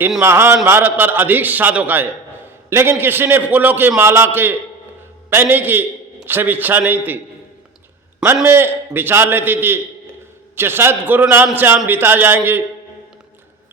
इन महान भारत पर अधिक साधक आए, लेकिन किसी ने फूलों की माला के पहनने की सब इच्छा नहीं थी। मन में विचार लेती थी कि शायद गुरु नाम से हम बिता जाएंगे,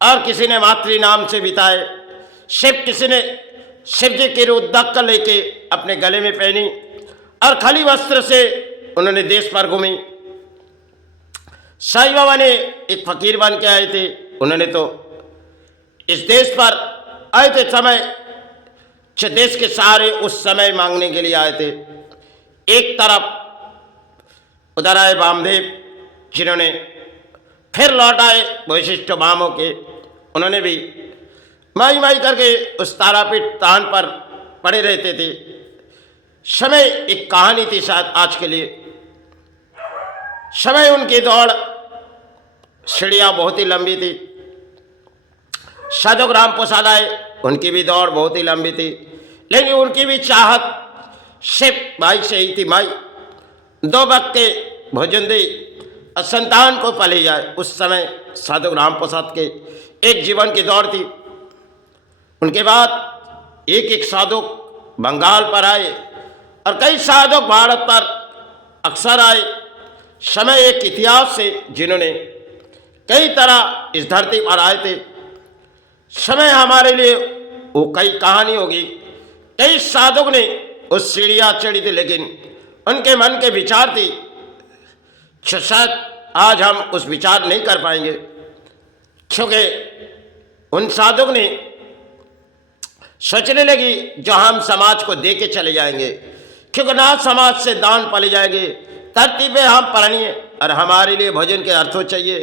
और किसी ने मातृ नाम से बिताए। शिव किसी ने शिव जी की रुद्राक्ष लेके अपने गले में पहनी, और खाली वस्त्र से उन्होंने देश पर घूमी। साईं बाबा ने एक फकीर बन के आए थे। उन्होंने तो इस देश पर आए थे समय, देश के सहारे उस समय मांगने के लिए आए थे। एक तरफ उधर आए वामदेव, जिन्होंने फिर लौट आए वशिष्ठ बामों के। उन्होंने भी माई माई करके उस तारापीठ तान पर पड़े रहते थे। समय एक कहानी थी शायद आज के लिए। समय उनकी दौड़ सीढ़ियाँ बहुत ही लंबी थी। साधक राम प्रसाद आए, उनकी भी दौड़ बहुत ही लंबी थी, लेकिन उनकी भी चाहत शिव माई से ही थी। माई 2 वक्त के भोजन दे और संतान को पले जाए। उस समय साधक राम प्रसाद के एक जीवन की दौड़ थी। उनके बाद एक एक साधक बंगाल पर आए और कई साधक भारत पर अक्सर आए। समय एक इतिहास से जिन्होंने कई तरह इस धरती पर आए थे। समय हमारे लिए वो कई कहानी होगी। कई साधक ने उस सीढ़ियाँ चढ़ी थी, लेकिन उनके मन के विचार थी, शायद आज हम उस विचार नहीं कर पाएंगे, क्योंकि उन साधक ने सोचने लगी जो हम समाज को दे के चले जाएंगे, क्योंकि ना समाज से दान पले जाएंगे, धरती पे हम पढ़नीय और हमारे लिए भोजन के अर्थों चाहिए।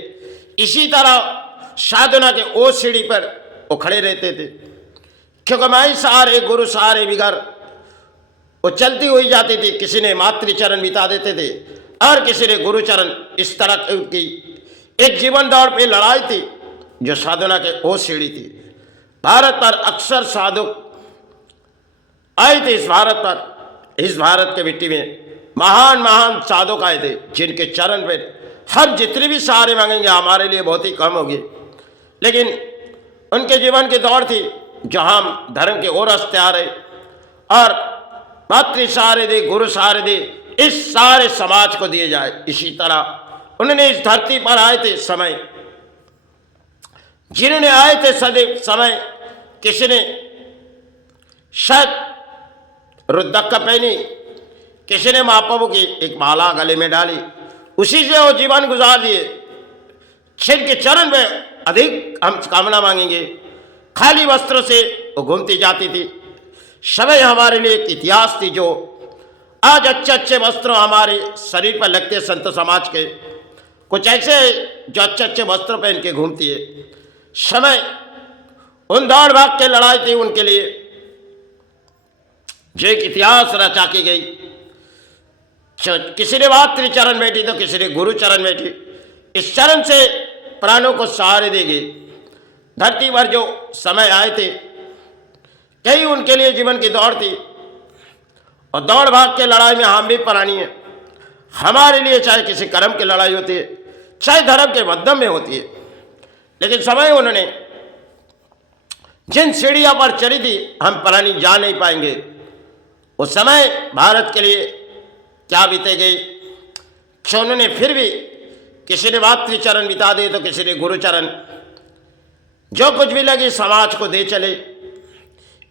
इसी तरह साधना के ओ सीढ़ी पर वो खड़े रहते थे, क्योंकि माई सहारे गुरु सहारे बिगर वो चलती हुई जाती थी। किसी ने मातृचरण बिता देते थे और किसी ने गुरुचरण। इस तरह की एक जीवन दौड़ पे लड़ाई थी जो साधना के ओ सीढ़ी थी। भारत पर अक्सर साधक आए थे। इस भारत के मिट्टी में महान महान साधक आए थे, जिनके चरण पे हम जितने भी सहारे मांगेंगे हमारे लिए बहुत ही कम होगी। लेकिन उनके जीवन की दौड़ थी जो हम धर्म के ओर रास्ते आ रहे, और मातृ सहारे दे, गुरु सहारे दे, इस सारे समाज को दिए जाए। इसी तरह उन्होंने इस धरती पर आए थे समय, जिन्होंने आए थे सदैव समय। किसी ने शायद रुद्राक्ष पहनी, किसी ने महाप्रभु की एक माला गले में डाली, उसी से वो जीवन गुजार दिए। जिनके चरण में अधिक हम कामना मांगेंगे, खाली वस्त्रों से वो घूमती जाती थी। समय हमारे लिए एक इतिहास थी, जो आज अच्छे अच्छे वस्त्र हमारे शरीर पर लगते संत समाज के, कुछ ऐसे जो अच्छे अच्छे वस्त्र पहन के घूमती है। समय उन दौड़ भाग के लड़ाई थी उनके लिए, जो एक इतिहास रचा की गई। किसी ने मातृ चरण बैठी तो किसी ने गुरु चरण बैठी। इस चरण से प्राणों को सहारे देगी। धरती पर जो समय आए थे, कई उनके लिए जीवन की दौड़ थी, और दौड़ भाग के लड़ाई में हम भी प्राणी हैं। हमारे लिए चाहे किसी कर्म की लड़ाई होती है, चाहे धर्म के मध्यम में होती है, लेकिन समय उन्होंने जिन सीढ़ियों पर चढ़ी थी हम प्राणी जा नहीं पाएंगे। उस समय भारत के लिए क्या बीते गई, कि उन्होंने फिर भी किसी ने मातृचरण बिता दे तो किसी ने गुरुचरण, जो कुछ भी लगी समाज को दे चले।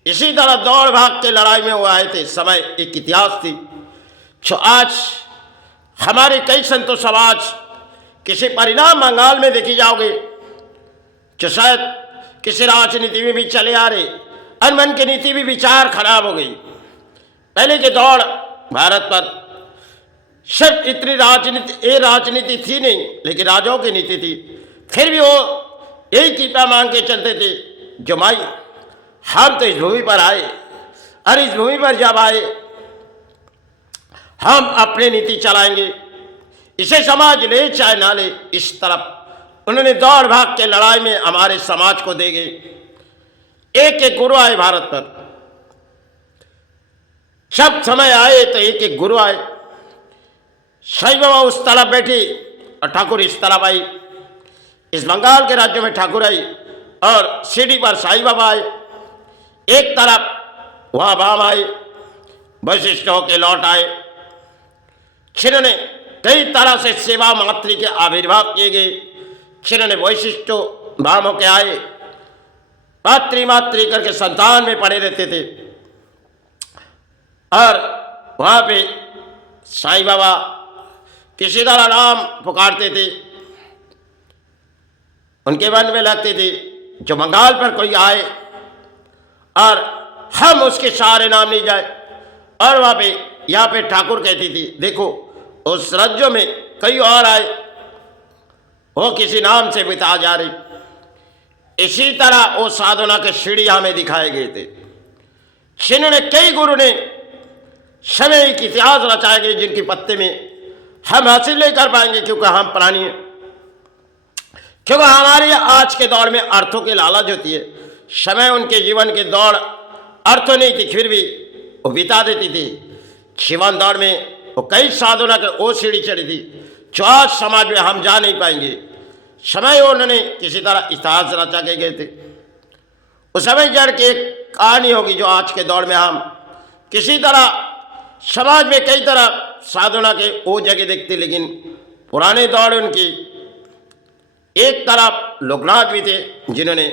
इसी तरह दौड़ भाग के लड़ाई में वो आए थे। समय एक इतिहास थी, जो आज हमारे कई संतों समाज किसी परिणाम मंगाल में देखी जाओगे, जो शायद किसी राजनीति में भी चले आ रहे, और मन की नीति भी विचार खराब हो गई। पहले की दौड़ भारत पर सिर्फ इतनी राजनीति थी नहीं, लेकिन राजाओं की नीति थी। फिर भी वो यही कीपा मांग के चलते थे, जो माई हम तो इस भूमि पर आए, और इस भूमि पर जब आए हम अपनी नीति चलाएंगे, इसे समाज ले चाहे ना ले। इस तरफ उन्होंने दौड़ भाग के लड़ाई में हमारे समाज को दे गए। एक एक गुरु आए भारत पर, सब समय आए तो एक एक गुरु आए। साईं बाबा उस तरफ बैठी और ठाकुर इस तरफ आई। इस बंगाल के राज्य में ठाकुर आई और सीढ़ी पर साईं बाबा आए, एक तरफ वहाँ बाम आए, वशिष्ठ होके लौट आए, जिन्होंने कई तरह से सेवा मातृ के आविर्भाव किए गए। जिन्होंने वशिष्ठ बाम होके आए, मातृ करके संतान में पड़े रहते थे, और वहाँ पे साईं बाबा किसी तरह नाम पुकारते थे, उनके मन में लगते थे जो बंगाल पर कोई आए और हम उसके सहारे नाम नहीं जाए। और वहाँ पे यहाँ पे ठाकुर कहती थी, देखो उस राज्यों में कई और आए, वो किसी नाम से बिता जा रही। इसी तरह वो साधना के सीढ़ी हमें दिखाए गए थे, जिन्होंने कई गुरु ने समय एक इतिहास रचाए गए, जिनके पत्ते में हम हासिल नहीं कर पाएंगे क्योंकि हम पुरानी हैं, क्योंकि हमारे आज के दौर में अर्थों की लालच होती है। समय उनके जीवन के दौड़ अर्थ नहीं थी, फिर भी वो बिता देती थी। जीवन दौड़ में वो कई साधना के वो सीढ़ी चढ़ी थी जो आज समाज में हम जा नहीं पाएंगे। समय उन्होंने किसी तरह इतिहास रचा के गए थे। उस समय जड़ की एक कहानी होगी जो आज के दौर में हम किसी तरह समाज में कई तरह साधना के वो जगह देखते, लेकिन पुराने दौर उनकी एक तरफ लोकनाथ भी थे, जिन्होंने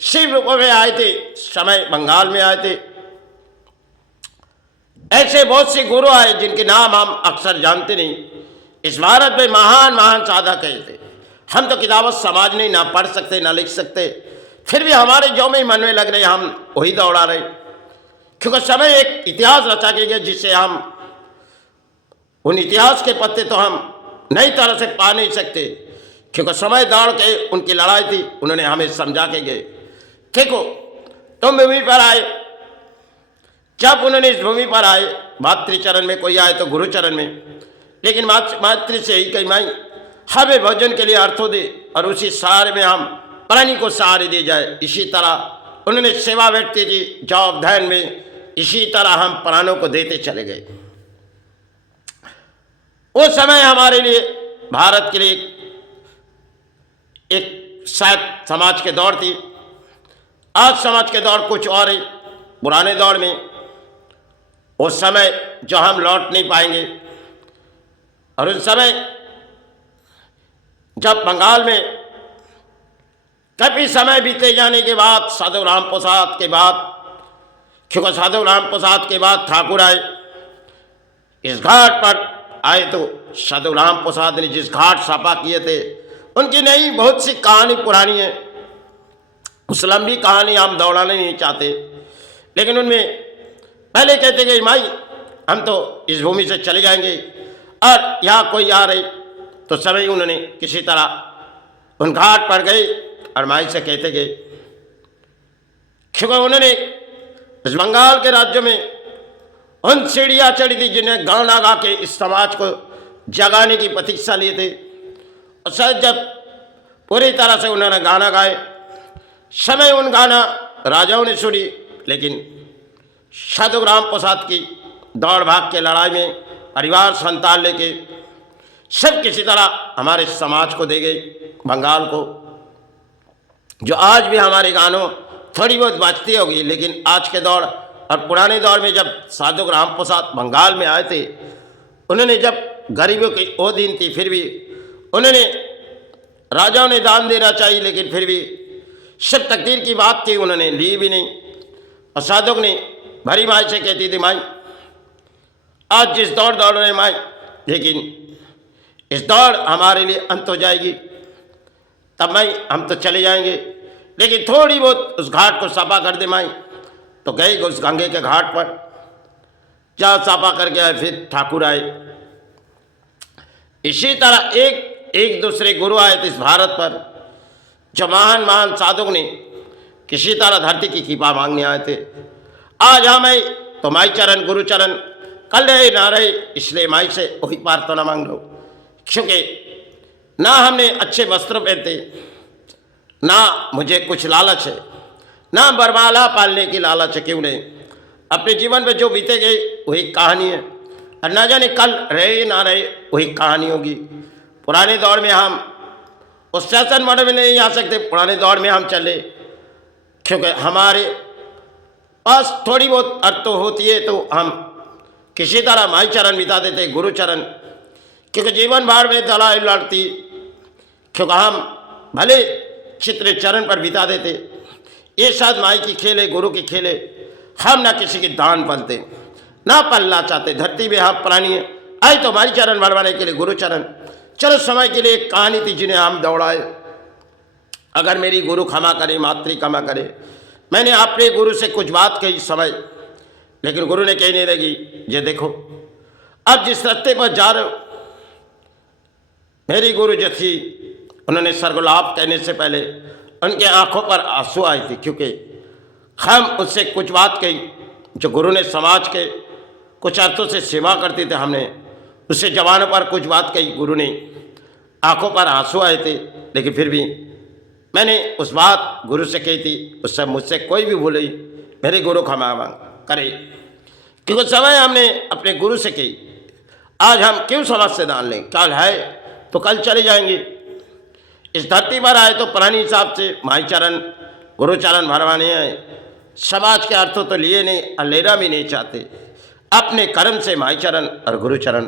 शिव रूप में आए थे, समय बंगाल में आए थे। ऐसे बहुत से गुरु आए जिनके नाम हम अक्सर जानते नहीं। इस भारत में महान महान साधक थे। हम तो किताबों समाज नहीं ना पढ़ सकते ना लिख सकते, फिर भी हमारे जो में मन में लग रहे हम वही दौड़ा रहे, क्योंकि समय एक इतिहास रचा गया जिससे हम उन इतिहास के पत्ते तो हम नई तरह से पा नहीं सकते, क्योंकि समय दौड़ के उनकी लड़ाई थी। उन्होंने हमें समझा के गए, देखो तुम भूमि पर आए, जब उन्होंने इस भूमि पर आए, मातृचरण में कोई आए तो गुरुचरण में, लेकिन मातृ से ही कही माई हमें भोजन के लिए अर्थों दे और उसी सहारे में हम प्राणी को सहारे दे जाए। इसी तरह उन्होंने सेवा बैठती थी जॉब अध्ययन में, इसी तरह हम प्राणों को देते चले गए। उस समय हमारे लिए भारत के लिए एक शायद समाज के दौर थी। आज समाज के दौर कुछ और है। पुराने दौर में उस समय जो हम लौट नहीं पाएंगे, और उस समय जब बंगाल में काफी समय बीते जाने के बाद, साधु राम प्रसाद के बाद, क्योंकि साधु राम प्रसाद के बाद ठाकुर आए, इस घाट पर आए तो साधु राम प्रसाद ने जिस घाट साफा किए थे, उनकी नई बहुत सी कहानी पुरानी है। उस लंबी कहानी हम दौड़ाना नहीं चाहते, लेकिन उनमें पहले कहते गए माई हम तो इस भूमि से चले जाएंगे, और यहाँ कोई आ रही तो सभी उन्होंने किसी तरह उन घाट पर गए और माई से कहते गए, क्योंकि उन्होंने इस बंगाल के राज्य में उन सीढ़ियाँ चढ़ी थी जिन्हें गाना गा के इस समाज को जगाने की प्रतीक्षा लिए थे। और शायद जब पूरी तरह से उन्होंने गाना गाए, समय उन गाना राजाओं ने सुनी, लेकिन साधु राम प्रसाद की दौड़ भाग के लड़ाई में परिवार संतान लेके सब किसी तरह हमारे समाज को दे गए, बंगाल को, जो आज भी हमारे गानों थोड़ी बहुत बचती होगी। लेकिन आज के दौर और पुराने दौर में जब साधु राम प्रसाद बंगाल में आए थे, उन्होंने जब गरीबों की वो दिन थी, फिर भी उन्होंने राजाओं ने दान देना चाहिए, लेकिन फिर भी सब तकदीर की बात थी, उन्होंने ली भी नहीं। और साधक ने भरी माई से कहती थी माई आज जिस दौड़ दौड़ रहे माई, लेकिन इस दौड़ हमारे लिए अंत हो जाएगी, तब माई हम तो चले जाएंगे, लेकिन थोड़ी बहुत उस घाट को साफा कर दे माई। तो गए उस गंगे के घाट पर, जहाँ साफा करके आए, फिर ठाकुर आए। इसी तरह एक दूसरे गुरु आए थे इस भारत पर, जो महान महान साधुओं ने किसी तरह धरती की कृपा मांगने आए थे। आज हमें तो माई चरण गुरु चरण कल रहे ना रहे, इसलिए माई से वही प्रार्थना मांग लो, क्योंकि ना हमने अच्छे वस्त्र पहनते, ना मुझे कुछ लालच है, ना बरमाला पालने की लालच है, क्यों नहीं। अपने जीवन में जो बीते गए वही कहानी है, और ना जाने कल रहे ना रहे वही कहानी होगी। पुराने दौर में हम उस शासन मॉडल में नहीं आ सकते, पुराने दौर में हम चले क्योंकि हमारे पास थोड़ी बहुत अर्थ तो होती है तो हम किसी तरह माई चरण बिता देते, गुरु चरण, क्योंकि जीवन भर में दलाई लड़ती, क्योंकि हम भले चित्र चरण पर बिता देते। ये शायद माई की खेले, गुरु की खेले, हम ना किसी की दान पलते ना पलना चाहते। धरती में हम प्राणी है, आए तो हमारी चरण भरवाने के लिए गुरु चरण। चलो समय के लिए एक कहानी थी जिन्हें हम दौड़ाए। अगर मेरी गुरु क्षमा करे, मातृ क्षमा करे, मैंने अपने गुरु से कुछ बात कही समय, लेकिन गुरु ने कहने लगी, ये देखो अब जिस रास्ते पर जा रहे हो, मेरी गुरु जो थी उन्होंने स्वर्गलाभ कहने से पहले उनके आंखों पर आंसू आए थे, क्योंकि हम उससे कुछ बात कही जो गुरु ने समाज के कुछ अर्थों से सेवा करते थे, हमने उससे जवानों पर कुछ बात कही, गुरु ने आंखों पर आंसू आए थे, लेकिन फिर भी मैंने उस बात गुरु से कही थी। उससे मुझसे कोई भी भूल गई, मेरे गुरु क्षमा करे, क्योंकि समय हमने अपने गुरु से कही। आज हम क्यों समाज से दान लें? कल है तो कल चले जाएंगे। इस धरती पर आए तो पुरानी हिसाब से माई चरण, गुरु चरण भरवाने आए। समाज के अर्थों तो लिए नहीं और लेना भी नहीं चाहते, अपने कर्म से माई चरण और गुरु चरण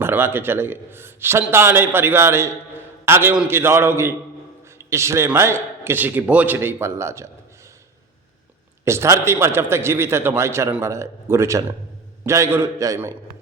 भरवा के चले गए। संतान है, परिवार है, आगे उनकी दौड़ होगी, इसलिए मैं किसी की बोझ नहीं पलना चाहता। इस धरती पर जब तक जीवित है तो माई चरण भराए, गुरु चरण। जय गुरु, जय माई।